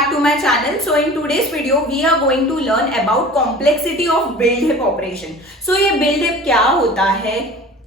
back to my channel. So in today's video we are going to learn about complexity of build hip operation. So ये build hip क्या होता है,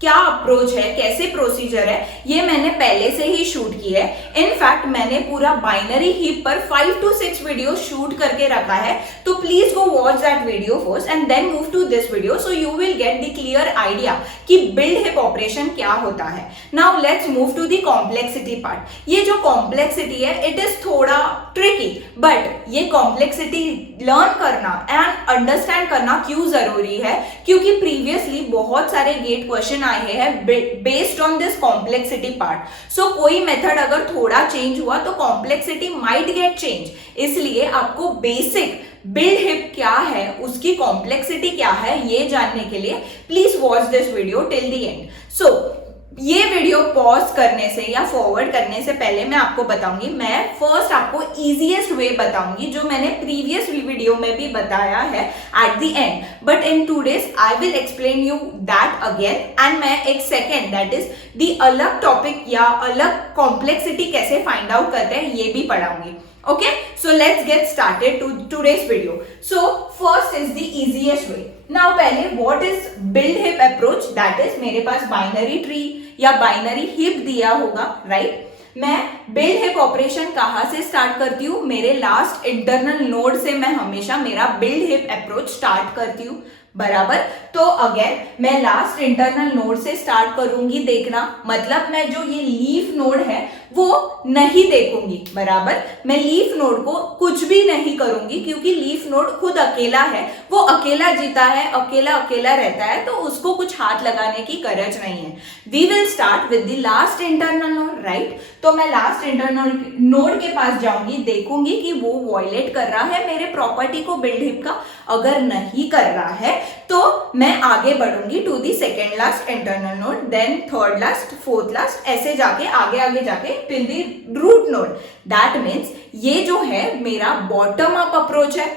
क्या approach है, कैसे procedure है, ये मैंने पहले से ही शूट किया है. इनफैक्ट मैंने पूरा बाइनरी हीप पर 5 to 6 वीडियो शूट करके रखा है. तो please go watch that video first and then move to this video so you will get the clear idea कि बिल्ड हिप ऑपरेशन क्या होता है. Now let's move to the complexity part. ये जो कॉम्प्लेक्सिटी है इट इज थोड़ा tricky, but ये complexity learn करना एंड अंडरस्टैंड करना क्यों जरूरी है, क्योंकि प्रीवियसली बहुत सारे गेट क्वेश्चन आए हैं based on this complexity part. So कोई मेथड अगर थोड़ा चेंज हुआ तो कॉम्प्लेक्सिटी माइट गेट चेंज. इसलिए आपको बेसिक बिल्ड हिप क्या है, उसकी कॉम्प्लेक्सिटी क्या है, ये जानने के लिए please watch this video till the end. So ये वीडियो पॉज करने से या फॉरवर्ड करने से पहले मैं आपको बताऊंगी, मैं फर्स्ट आपको इजीएस्ट वे बताऊंगी जो मैंने प्रीवियस वीडियो में भी बताया है at the end, but in today's I will explain you that again. And मैं एक सेकेंड दैट इज दी अलग टॉपिक या अलग कॉम्प्लेक्सिटी कैसे फाइंड आउट करते हैं ये भी पढ़ाऊंगी. Okay, so let's get started to today's video. So first is the easiest way. Now पहले what is build hip approach? That is मेरे पास binary tree या binary hip दिया होगा, right? मैं build hip ऑपरेशन कहाँ से स्टार्ट करती हूँ, मेरे लास्ट इंटरनल नोड से मैं हमेशा मेरा build hip अप्रोच स्टार्ट करती हूँ, बराबर. तो अगेन मैं लास्ट इंटरनल नोड से स्टार्ट करूंगी देखना, मतलब मैं जो ये लीफ नोड है वो नहीं देखूंगी, बराबर. मैं लीफ नोड को कुछ भी नहीं करूंगी क्योंकि लीफ नोड खुद अकेला है, वो अकेला जीता है, अकेला अकेला रहता है, तो उसको कुछ हाथ लगाने की गरज नहीं है. We will start with the last internal node, right. तो मैं लास्ट इंटरनल नोड के पास जाऊंगी, देखूंगी कि वो वॉयलेट कर रहा है मेरे प्रॉपर्टी को बिल्ड हिप का. अगर नहीं कर रहा है तो मैं आगे बढ़ूंगी to the second last internal node, then third last, fourth last, ऐसे जाके आगे आगे जाके till the root node. That means ये जो है मेरा बॉटम अप अप्रोच है,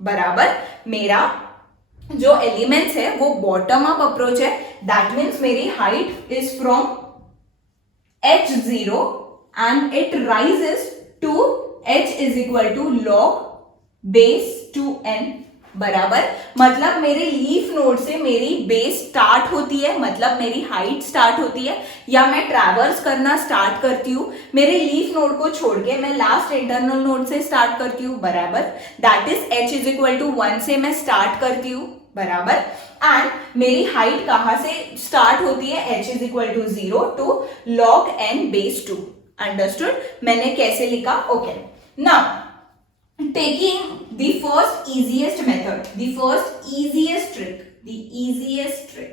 बराबर. मेरा जो एलिमेंट्स है वो बॉटम अप अप्रोच है. दैट मीन्स मेरी height is from h0 and it rises to h is equal to log base two n, बराबर. मतलब मेरे लीफ नोड से मेरी बेस स्टार्ट होती है, मतलब मेरी हाइट स्टार्ट होती है, या मैं ट्रैवर्स करना स्टार्ट करती हूँ मेरे लीफ नोड को छोड़ के, मैं लास्ट इंटरनल नोड से स्टार्ट करती हूँ, बराबर. That is h is equal to 1 से मैं स्टार्ट करती हूँ, बराबर. एंड मेरी हाइट कहाँ से स्टार्ट होती है, h is equal to 0 to log n base 2. Understood. मैंने कैसे लिखा, okay. Now taking the first easiest method, the first easiest trick, the easiest trick.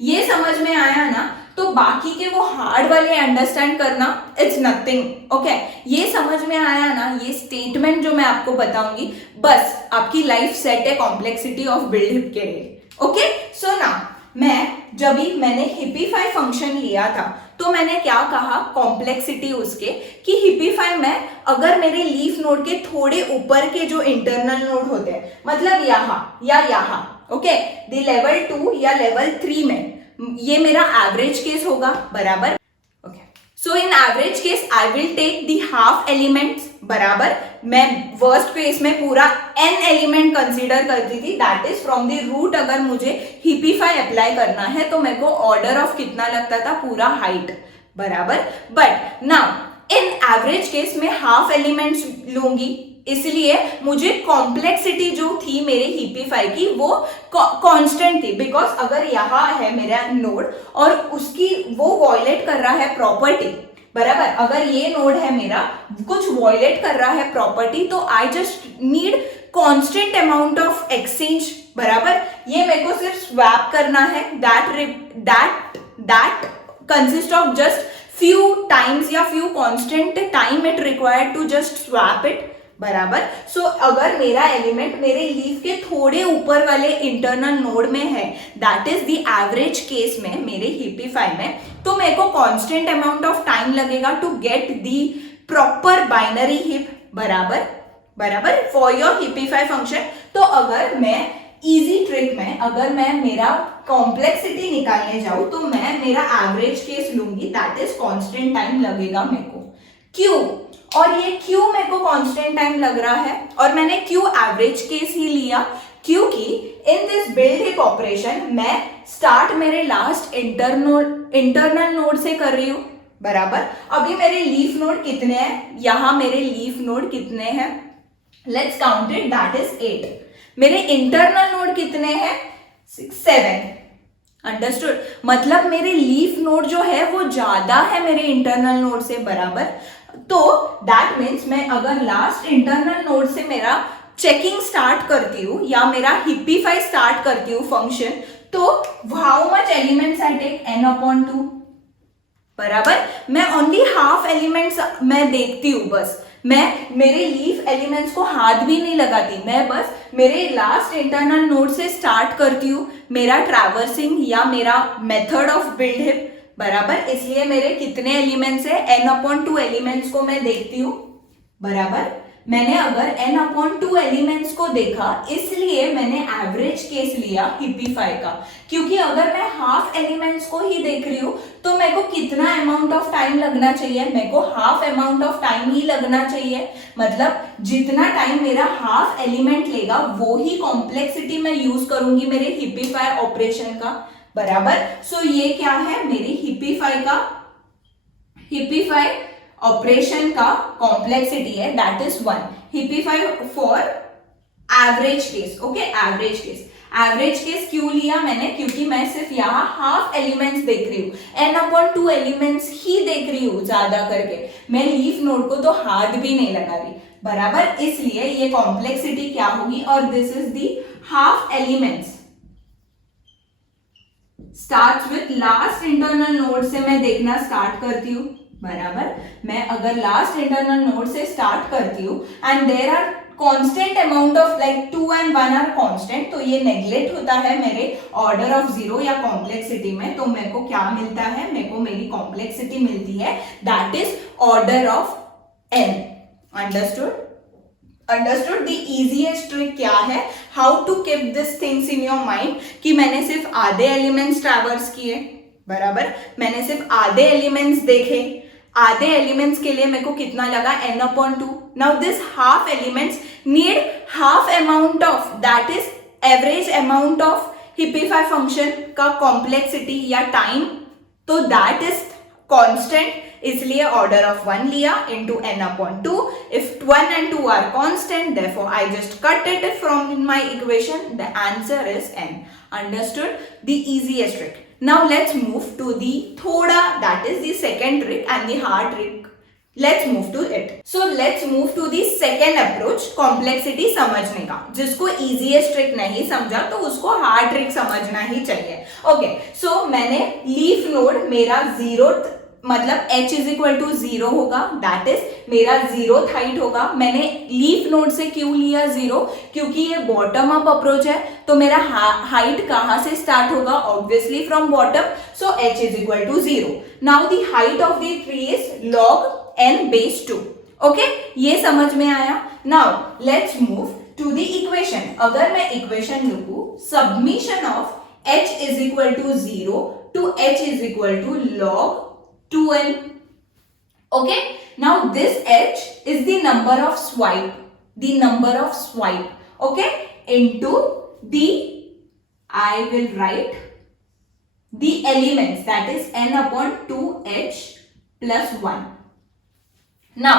ये समझ में आया ना, तो बाकी के वो हार्ड वाले अंडरस्टैंड करना इट्स नथिंग. ओके, ये समझ में आया ना, ये स्टेटमेंट जो मैं आपको बताऊंगी बस आपकी लाइफ सेट है कॉम्प्लेक्सिटी ऑफ बिल्ड हिप के लिए. ओके, सो ना मैंने हिपिफाई फंक्शन लिया था तो मैंने क्या कहा, कॉम्प्लेक्सिटी उसके कि हिपिफाई में अगर मेरे लीफ नोड के थोड़े ऊपर के जो इंटरनल नोड होते हैं, मतलब यहाँ या यहाँ, ओके, द लेवल 2 या लेवल 3 में ये मेरा एवरेज केस होगा, बराबर. Okay, so in average case I will take the half elements, बराबर. मैं वर्स्ट केस में पूरा n एलिमेंट कंसीडर करती थी, that is from the root. अगर मुझे हिपिफाई अप्लाई करना है तो मेरे को ऑर्डर ऑफ कितना लगता था, पूरा हाइट, बराबर. But now in average case में हाफ एलिमेंट्स लूंगी, इसलिए मुझे कॉम्प्लेक्सिटी जो थी मेरे हिपिफाई की वो कांस्टेंट थी, बिकॉज अगर यहाँ है मेरा नोड और उसकी वो वॉयलेट कर रहा है प्रॉपर्टी, बराबर. अगर ये नोड है मेरा कुछ वॉयलेट कर रहा है प्रॉपर्टी, तो I just need constant amount of exchange, बराबर. ये मेरे को सिर्फ स्वैप करना है, that consist of just few times या few constant time it required to just swap it, बराबर. सो अगर मेरा एलिमेंट मेरे लीफ के थोड़े ऊपर वाले इंटरनल नोड में है, that is the average case में मेरे हिपिफाई में, तो मेरे को कांस्टेंट अमाउंट ऑफ टाइम लगेगा to get the proper binary heap, बराबर, फॉर योर हिपिफाई फंक्शन. तो अगर मैं इजी ट्रिक में अगर मैं मेरा कॉम्प्लेक्सिटी निकालने जाऊं तो मैं मेरा एवरेज केस लूंगी, दैट इज कांस्टेंट टाइम लगेगा मेरे को. क्यों? और ये क्यों मेरे को कांस्टेंट टाइम लग रहा है और मैंने क्यों एवरेज केस ही लिया, क्योंकि in this build heap operation मैं स्टार्ट मेरे लास्ट इंटरनल नोड से कर रही हूं, बराबर। अभी मेरे लीफ नोड कितने हैं, यहां मेरे लीफ नोड कितने हैं, let's count it, that is 8। मेरे इंटरनल नोड कितने हैं, 7। अंडरस्टूड, मतलब मेरे लीफ नोड जो है वो ज्यादा है मेरे इंटरनल नोड से, बराबर। तो दैट मीन्स मैं अगर लास्ट इंटरनल नोड से मेरा चेकिंग स्टार्ट करती हूँ या मेरा हिप्पीफाई स्टार्ट करती हूँ फंक्शन, तो how much elements I take, n/2, बराबर। मैं ओनली हाफ एलिमेंट्स मैं देखती हूँ, बस मैं मेरे लीफ एलिमेंट्स को हाथ भी नहीं लगाती, मैं बस मेरे लास्ट इंटरनल नोड से स्टार्ट करती हूँ मेरा ट्रैवर्सिंग या मेरा मेथड ऑफ बिल्ड हिप, बराबर। इसलिए मेरे कितने एलिमेंट्स है, n/2 एलिमेंट्स को मैं देखती हूँ, बराबर। मैंने अगर n/2 एलिमेंट्स को देखा, इसलिए मैंने एवरेज केस लिया हिप्पीफाई का, क्योंकि अगर मैं हाफ एलिमेंट्स को ही देख रही हूं तो मेरे को कितना अमाउंट ऑफ टाइम लगना चाहिए, मेरे को हाफ अमाउंट ऑफ टाइम ही लगना चाहिए, मतलब जितना टाइम मेरा हाफ एलिमेंट लेगा वो ही कॉम्प्लेक्सिटी मैं यूज करूंगी मेरे हिप्पीफाई ऑपरेशन का, बराबर। सो ये क्या है, मेरी हिप्पीफाई ऑपरेशन का कॉम्प्लेक्सिटी है, that is 1। Heapify for average case, okay, average case. Average case क्यों लिया मैंने, क्योंकि मैं सिर्फ यहाँ हाफ एलिमेंट्स देख रही हूँ, n/2 एलिमेंट्स ही देख रही हूँ ज्यादा करके, मैं लीफ नोड को तो हाथ भी नहीं लगा रही, बराबर। इसलिए ये कॉम्प्लेक्सिटी क्या होगी, और this is the half elements starts with last internal node से मैं देखना स्टार्ट करती हूँ, बराबर। मैं अगर लास्ट इंटरनल नोड से स्टार्ट करती हूँ and there are constant amount of like 2 and 1 are constant, तो ये नेग्लेक्ट होता है मेरे ऑर्डर ऑफ 0 या कॉम्प्लेक्सिटी में, तो मेरे को क्या मिलता है, मेरे को मेरी कॉम्प्लेक्सिटी मिलती है, that is order of n। Understood. The easiest trick क्या है, how to keep this things in your mind, कि मैंने सिर्फ आधे एलिमेंट्स ट्रैवर्स किए, बराबर, मैंने सिर्फ आधे एलिमेंट्स देखे, आधे एलिमेंट्स के लिए मेरे को कितना लगा, n/2। Now this half elements need half amount of, that is average amount of heapify function का कॉम्प्लेक्सिटी या टाइम, तो दैट इज कांस्टेंट, इसलिए ऑर्डर ऑफ 1 लिया into n/2। if 1 and 2 are constant, therefore I just cut it from my equation, the answer is n। Understood? The easiest trick। Now let's move to the thoda, that is the second trick and the hard trick। Let's move to it। So let's move to the second approach, complexity समझने का। जिसको easiest trick नहीं समझा तो उसको hard trick समझना ही चाहिए। Okay, so मैंने leaf node मेरा 0th, मतलब h इज इक्वल टू 0 होगा, दैट इज मेरा 0th हाइट होगा। मैंने लीफ नोड से क्यों लिया 0, क्योंकि ये बॉटम अप अप्रोच है, तो मेरा हाइट कहां से स्टार्ट होगा, obviously from bottom, so h is equal to 0। Now the height of the tree is log n base 2। Okay, ये समझ में आया। Now let's move to the equation. अगर मैं इक्वेशन लिखूं, summation of h is equal to 0 to h is equal to log 2n। Okay, now this h is the number of swipe, okay, into the, I will write the elements, that is n/2h plus 1। now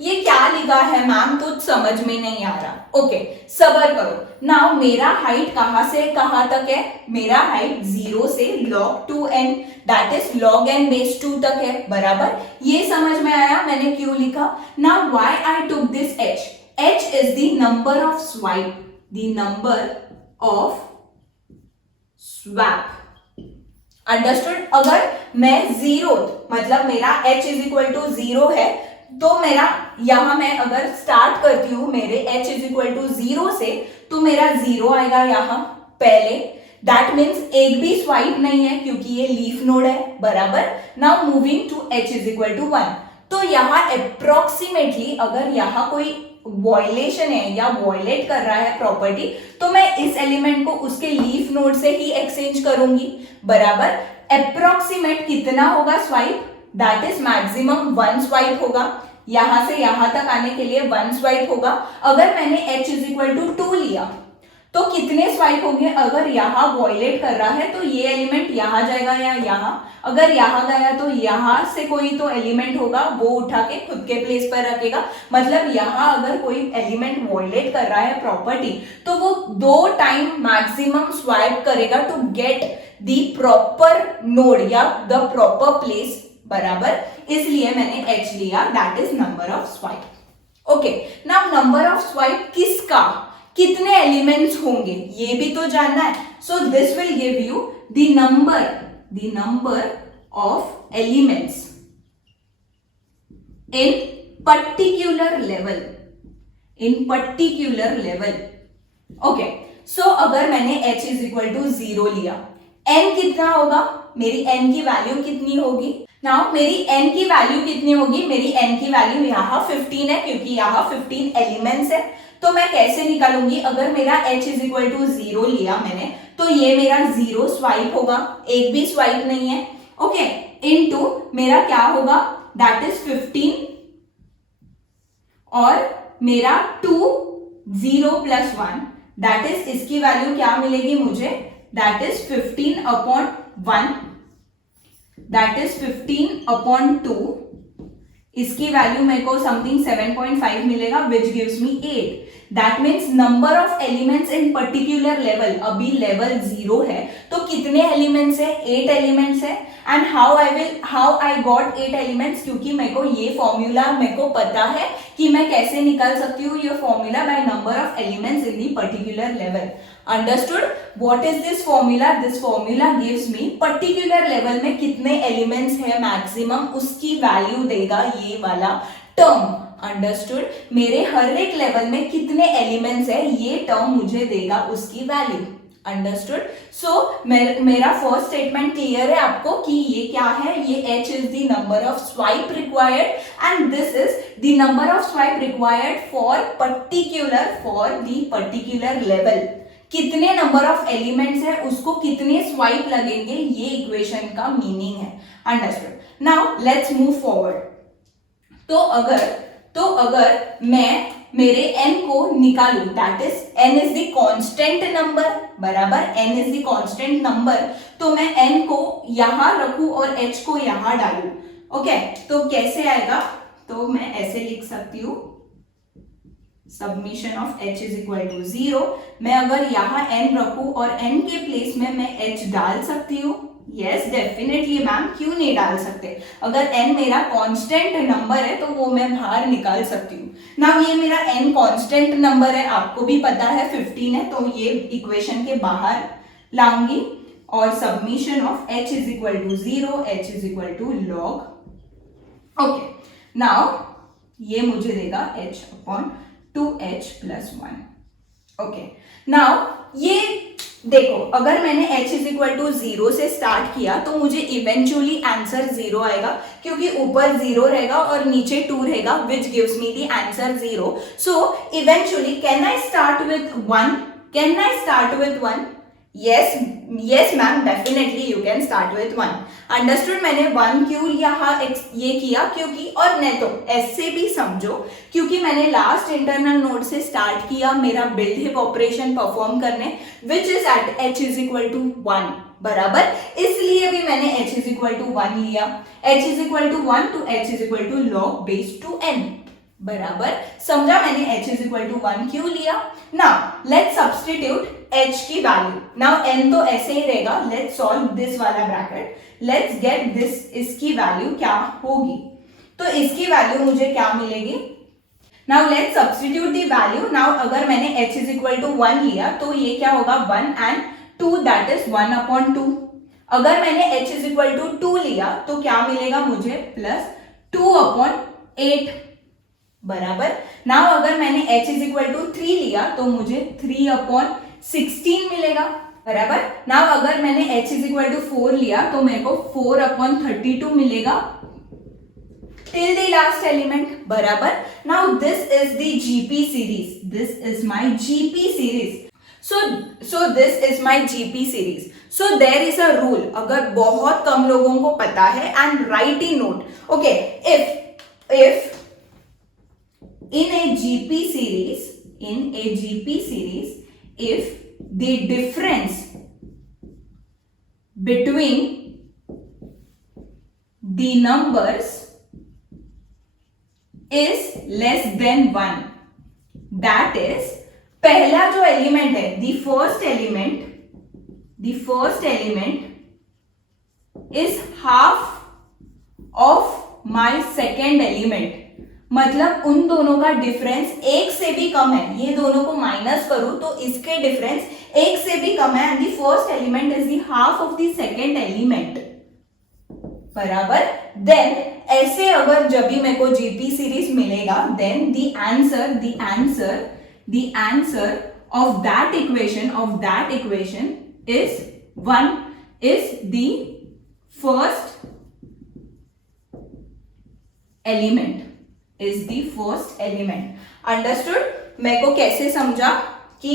ये क्या लिखा है ma'am, तो समझ में नहीं आ रहा, okay, सबर करो। नाउ मेरा हाइट कहां से कहां तक है, मेरा हाइट 0 से log 2n, that is log n base 2 तक है, बराबर। ये समझ में आया मैंने क्यों लिखा। Now why I took this h is the number of swipe, the number of swap. Understood. अगर मैं 0, मतलब मेरा h इज इक्वल टू 0 है, तो मेरा यहां मैं अगर स्टार्ट करती हूं मेरे h इज इक्वल टू 0 से, तो मेरा 0 आएगा यहां पहले, दैट मीन्स एक भी स्वाइप नहीं है क्योंकि ये लीफ नोड है, बराबर। Now moving to h is equal to 1, तो यहां अप्रोक्सीमेटली अगर यहां कोई वॉयलेशन है या वॉयलेट कर रहा है प्रॉपर्टी, तो मैं इस एलिमेंट को उसके लीफ नोड से ही एक्सचेंज करूंगी, बराबर। अप्रोक्सीमेट कितना होगा swipe, that is maximum 1 swipe होगा, यहां से यहां तक आने के लिए 1 स्वाइप होगा। अगर मैंने h इज इक्वल टू 2 लिया तो कितने स्वाइप होंगे? अगर यहाँ वॉयलेट कर रहा है तो ये एलिमेंट यहाँ जाएगा या यहाँ, अगर यहाँ गया तो यहाँ से कोई तो एलिमेंट होगा वो उठा के खुद के प्लेस पर रखेगा। मतलब यहाँ अगर कोई एलिमेंट वॉयलेट कर रहा है प्रॉपर्टी तो वो 2 टाइम मैक्सिमम स्वाइप करेगा to get the proper node या द प्रॉपर प्लेस, बराबर। इसलिए मैंने h लिया, that is number of swipe. Okay, now number of swipe किसका, कितने एलिमेंट्स होंगे ये भी तो जानना है। So this will give you the number of elements in particular level. Okay, so अगर मैंने h इज इक्वल टू 0 लिया, n कितना होगा, मेरी n की वैल्यू कितनी होगी? नाउ मेरी n की वैल्यू कितनी होगी? मेरी n की वैल्यू यहाँ 15 है, क्योंकि यहाँ 15 एलिमेंट्स है। तो मैं कैसे निकालूंगी? अगर मेरा h इज इक्वल टू 0 लिया मैंने तो ये मेरा 0 स्वाइप होगा, एक भी स्वाइप नहीं है। ओके, इनटू मेरा क्या होगा, दैट इज 15 और मेरा 2 0 प्लस 1 दैट इज, इसकी वैल्यू क्या मिलेगी मुझे, that is 15 upon 1 that is 15 upon 2, इसकी वैल्यू मेरे को समथिंग 7.5 मिलेगा विच gives me 8। That means number of elements in particular level, अभी लेवल 0 है तो कितने एलिमेंट्स है? 8 एलिमेंट्स है। And how I got 8 elements, क्योंकि मेरे को ये फॉर्मूला मेरे को पता है कि मैं कैसे निकाल सकती हूँ ये formula, by number of elements in the particular level. Understood? What is this formula? This formula gives me particular level में कितने एलिमेंट्स है मैक्सिमम, उसकी वैल्यू देगा ये वाला टर्म। अंडरस्टूड? मेरे हर एक लेवल में कितने एलिमेंट्स है ये टर्म मुझे देगा उसकी वैल्यू। अंडरस्टूड? सो मेरा फर्स्ट स्टेटमेंट क्लियर है आपको कि ये क्या है, ये h is the number of swipe required and this is the number of swipe required for the particular level. कितने नंबर ऑफ एलिमेंट्स है उसको कितने स्वाइप लगेंगे, ये इक्वेशन का मीनिंग है। Understood? Now let's move forward. तो अगर मैं मेरे n को निकालू, that is n is the constant number, बराबर, n is the constant number, तो मैं n को यहां रखूं और h को यहां डालू। ओके, तो कैसे आएगा? तो मैं ऐसे लिख सकती हूं, summation of h is equal to 0। मैं अगर यहाँ n रखूं और n के प्लेस में मैं h डाल सकती हूँ। यस, डेफिनेटली मैम, क्यों नहीं डाल सकते? अगर n मेरा कांस्टेंट नंबर है तो वो मैं बाहर निकाल सकती हूँ ना। ये मेरा n कांस्टेंट नंबर है, आपको भी पता है 15 है, तो ये इक्वेशन के बाहर लाऊंगी और summation of h is equal to 0, h is equal to log. Okay, now ये मुझे देगा h upon 2h plus 1। Okay, now ये देखो, अगर मैंने h इज इक्वल टू 0 से स्टार्ट किया तो मुझे इवेंचुअली आंसर 0 आएगा, क्योंकि ऊपर 0 रहेगा और नीचे 2 रहेगा विच gives me the answer 0। So eventually can I start with 1? Can I start with 1? yes ma'am, definitely you can start with 1। Understood? मैंने 1 क्यों यहाँ ये किया, क्योंकि, और नहीं तो ऐसे भी समझो, क्योंकि मैंने लास्ट इंटरनल नोड से स्टार्ट किया मेरा बिल्ड हिप ऑपरेशन परफॉर्म करने, which is at h is equal to 1, बराबर, इसलिए भी मैंने h इज इक्वल टू 1 लिया। h इज इक्वल टू 1 तो h is equal to log base two n, बराबर। समझा मैंने h इज इक्वल टू 1 क्यों लिया। नाउ लेट्स सब्स्टिट्यूट h की वैल्यू। नाउ n तो ऐसे ही रहेगा, लेट्स सॉल्व दिस वाला ब्रैकेट, लेट्स गेट दिस, इसकी वैल्यू क्या होगी, तो इसकी वैल्यू मुझे क्या मिलेगी। Now let's substitute the value. Now अगर मैंने h इज इक्वल टू 1 लिया तो ये क्या होगा, 1 एंड 2 दैट इज 1 अपॉन 2। अगर मैंने h इज इक्वल टू 2 लिया तो क्या मिलेगा मुझे, प्लस 2 अपॉन 8, बराबर। नाउ अगर मैंने h इज इक्वल टू 3 लिया तो मुझे 3 अपॉन 16 मिलेगा, बराबर। नाउ अगर मैंने h इज इक्वल टू 4 लिया तो मेरे को 4 अपॉन 32 मिलेगा till the last element, बराबर। Now this is the GP series. This is my GP series. So this is my GP series. So there is a rule. अगर बहुत कम लोगों को पता है, and write a note. Okay, if in a GP series, if the difference between the numbers is less than 1, that is, पहला जो element है, the first element is half of my second element. मतलब उन दोनों का difference एक से भी कम है, ये दोनों को माइनस करूं तो इसके डिफरेंस एक से भी कम है, and the first element is the half of the second element, बराबर. देन ऐसे अगर जब भी मेरे को जीपी सीरीज मिलेगा, then the answer of that equation is 1, is the first element. Understood? मेरे को कैसे समझा कि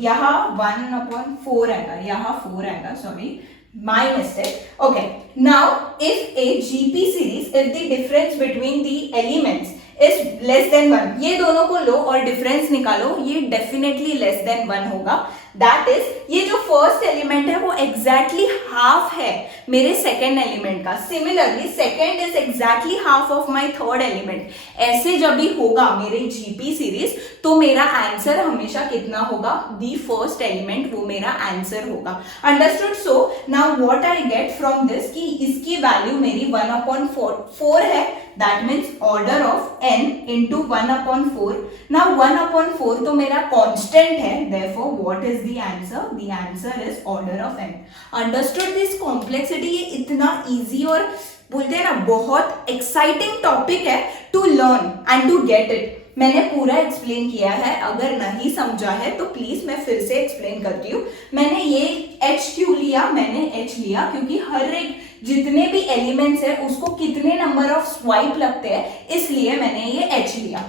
यहाँ 1/4 आएगा, यहाँ 4 आएगा, sorry, my mistake. Okay, now if a GP series, if the difference between the elements is less than 1, ये दोनों को लो और डिफरेंस निकालो, ये डेफिनेटली लेस देन 1 होगा. दैट इज, ये जो फर्स्ट एलिमेंट है वो एग्जैक्टली हाफ है मेरे सेकेंड एलिमेंट का. Similarly second is exactly half of my third element. ऐसे जब भी होगा मेरे जीपी सीरीज, तो मेरा आंसर हमेशा कितना होगा? दी फर्स्ट एलिमेंट, वो मेरा आंसर होगा. Understood? So now what I get from this कि इसकी वैल्यू मेरी 1/4 है. That means order of n into 1/4. Now 1/4 तो मेरा कांस्टेंट है, therefore what is the answer? The answer is order of n. Understood this complexity? ये इतना easy और बोलते हैं ना बहुत एक्साइटिंग टॉपिक है to learn and to get it. मैंने पूरा एक्सप्लेन किया है, अगर नहीं समझा है तो प्लीज मैं फिर से एक्सप्लेन करती हूँ. मैंने ये h क्यों लिया? मैंने h लिया क्योंकि हर एक जितने भी एलिमेंट्स है उसको कितने नंबर ऑफ स्वाइप लगते हैं, इसलिए मैंने ये h लिया.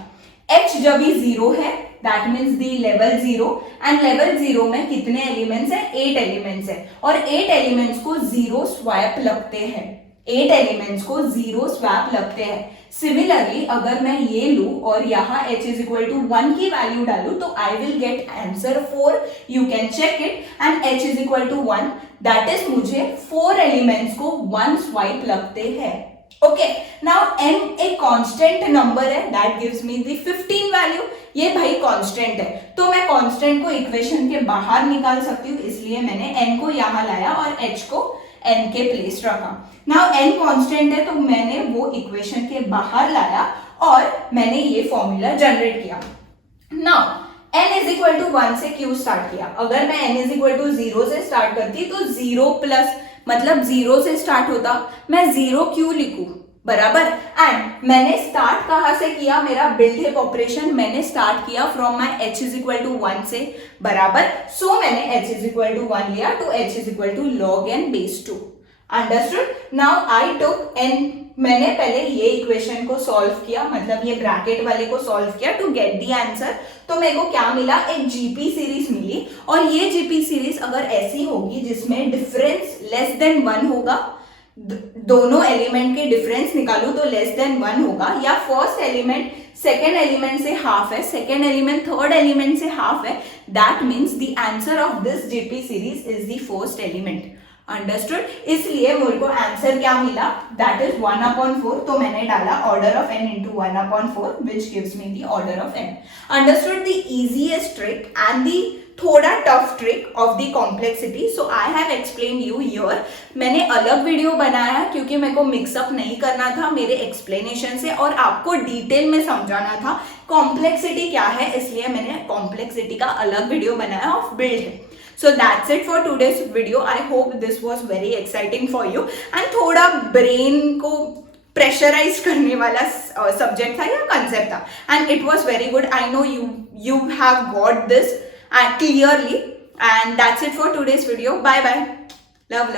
h जब भी 0 है, that means the level 0, and level 0 में कितने एलिमेंट्स है? 8 एलिमेंट्स है, और 8 एलिमेंट्स को 0 स्वैप लगते हैं. 8 एलिमेंट्स को 0 स्वैप लगते हैं. सिमिलरली अगर मैं ये लू और यहाँ h इज इक्वल टू 1 की वैल्यू डालू, तो I will get answer 4. You can check it. And h is equal to 1, that is मुझे 4 एलिमेंट्स को 1 स्वाइप लगते हैं. ओके, नाउ n एक कांस्टेंट नंबर है, that gives me the 15 value. ये भाई कांस्टेंट है, तो मैं कांस्टेंट को इक्वेशन के बाहर निकाल सकती हूँ, इसलिए मैंने n को यहाँ लाया और h को n के प्लेस रखा. नाउ n कांस्टेंट है, तो मैंने वो इक्वेशन के बाहर लाया और मैंने ये फॉर्मूला जनरेट किया. Now n is equal to 1 से क्यों स्टार्ट किया? अगर मैं n इज इक्वल टू 0 से स्टार्ट करती तो 0 प्लस मतलब 0 से स्टार्ट होता. मैं 0 क्यों लिखूं? बराबर. एंड मैंने स्टार्ट कहां से किया? मेरा बिल्ड हिप ऑपरेशन मैंने स्टार्ट किया from my h is equal to 1 से, बराबर. सो मैंने h इज इक्वल टू 1 लिया, तो h is equal to log n base 2. Understood? Now I took n. मैंने पहले ये इक्वेशन को सॉल्व किया, मतलब ये ब्रैकेट वाले को सॉल्व किया टू गेट दी आंसर. तो मेरे को क्या मिला? एक जीपी सीरीज मिली, और ये जीपी सीरीज अगर ऐसी होगी जिसमें डिफरेंस लेस देन 1 होगा, दोनों एलिमेंट के डिफरेंस निकालू तो लेस देन 1 होगा, या फर्स्ट एलिमेंट सेकेंड एलिमेंट से हाफ है, सेकेंड एलिमेंट थर्ड एलिमेंट से हाफ है, that means the answer of this GP series is the first element. Understood? इसलिए मुझे को आंसर क्या मिला? That is 1/4. तो मैंने डाला order of n into 1/4 which gives me the order of n. Understood? The easiest trick and the थोड़ा tough trick of the complexity. So I have explain you here. मैंने अलग video बनाया क्योंकि मेरे को मिक्सअप नहीं करना था मेरे एक्सप्लेनेशन से, और आपको डिटेल में समझाना था कॉम्प्लेक्सिटी क्या है, इसलिए मैंने कॉम्प्लेक्सिटी का अलग वीडियो बनाया of build hip. So that's it for today's video. I hope this was very exciting for you. And थोड़ा brain को प्रेशराइज करने वाला सब्जेक्ट था या कंसेप्ट था, and it was very good. I know you have got this clearly. And that's it for today's video. Bye bye. Love.